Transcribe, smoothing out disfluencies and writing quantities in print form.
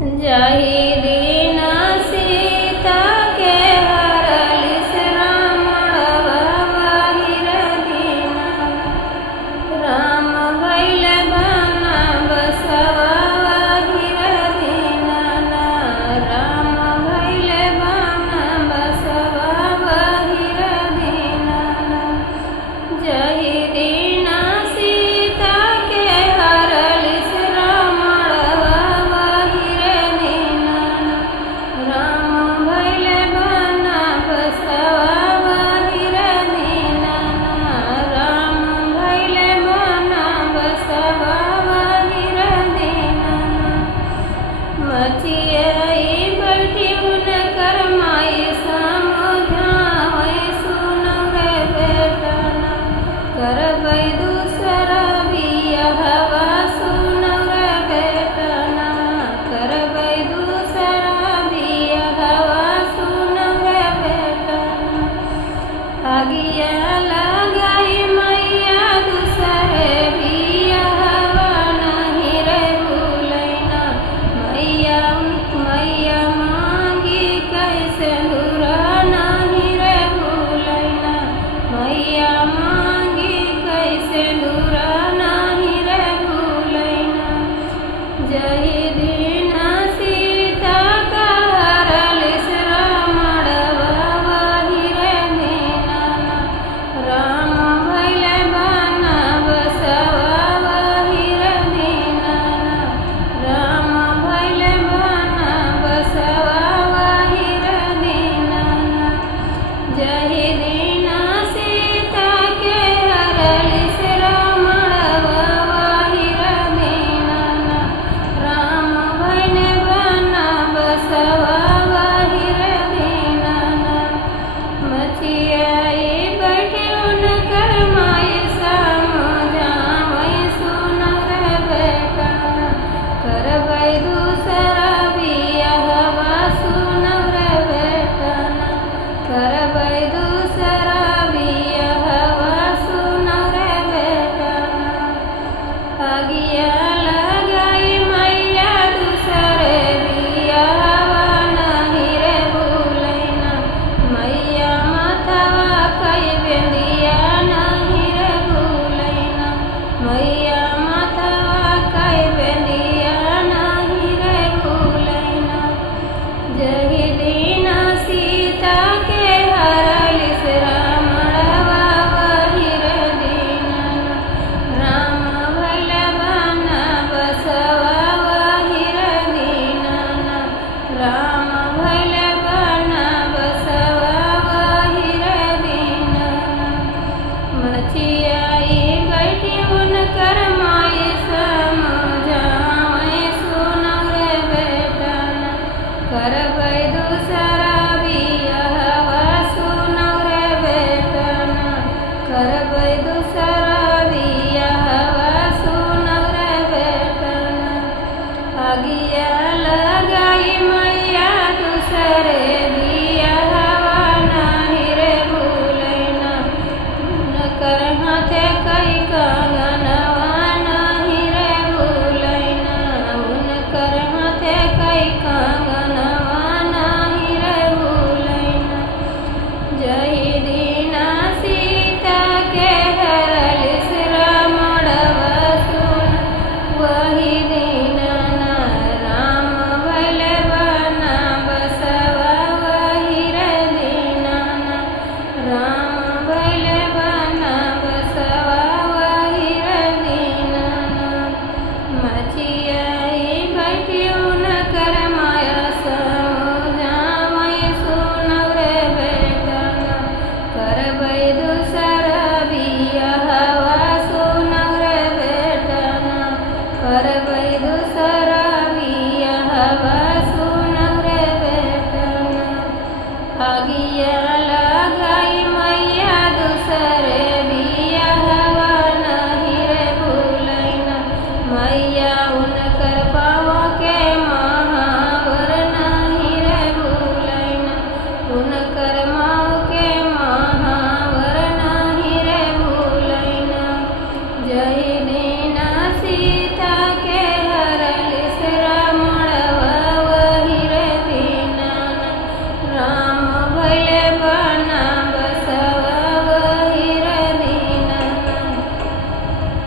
जाहि दिन सीता के हरलिस रामणवा बाहिर दीना। राम भइल बनबसवा बाहिर दीना। राम भइल बनबसवा बाहिर दीना। जाहि दिन सीता के हरलिस रामणवा बाहिर दीना। राम भइल बनबसवा बाहिर दीना। राम भइल बनबसवा बाहिर दीना। मचियाई बैठी उनकर माई समझावै सुनौ रे बेटना। करबै दूसरा बियाहवा सुनौ रे बेटना। करबै दूसरा बियाहवा सुनौ रे बेटना। आगिया लगाई मैया दूसरे बियाहवा नहीं रे भूलैना। मैया मैया मांगी कैसे दूरा नहीं रे भूलैना। मैया मांगी कैसे दूरा नहीं रे भूलैना। जाहि दिन सीता का हरलिस रामणवा बाहिर दीना। राम भइल बनबसवा बाहिर दीना। राम भइल बनबसवा बाहिर दीना। जाहि दिन सीता के हरलिस रामणवा बाहिर दीना। राम भइल बनबसवा बाहिर दीना। मचियाई बैठी उनकर माई समझावै सुनौ रे बेटना। करबै दूसरा बियाहवा सुनौ रे बेटना। करबै दूसरा बियाहवा सुनौ रे बेटना। आगिया लगाई मैया दूसरे बियाहवा नहीं रे भूलैना। मैया माथवा कई बेंदिया नहीं रे भूलैना। मैया माथवा कई बेंदिया नहीं रे भूलैना। जाहि दिन सीता के हरलिस रामणवा बाहिर दीना। राम भइल बनबसवा बाहिर दीना। राम भइल बनबसवा बाहिर दीना। मचियाई बैठी उनकर माई समझावै सुनौ रे बेटना। करबै दूसरा बियाहवा सुनौ रे बेटना। करबै दूसरा बियाहवा सुनौ रे बेटना। आगिया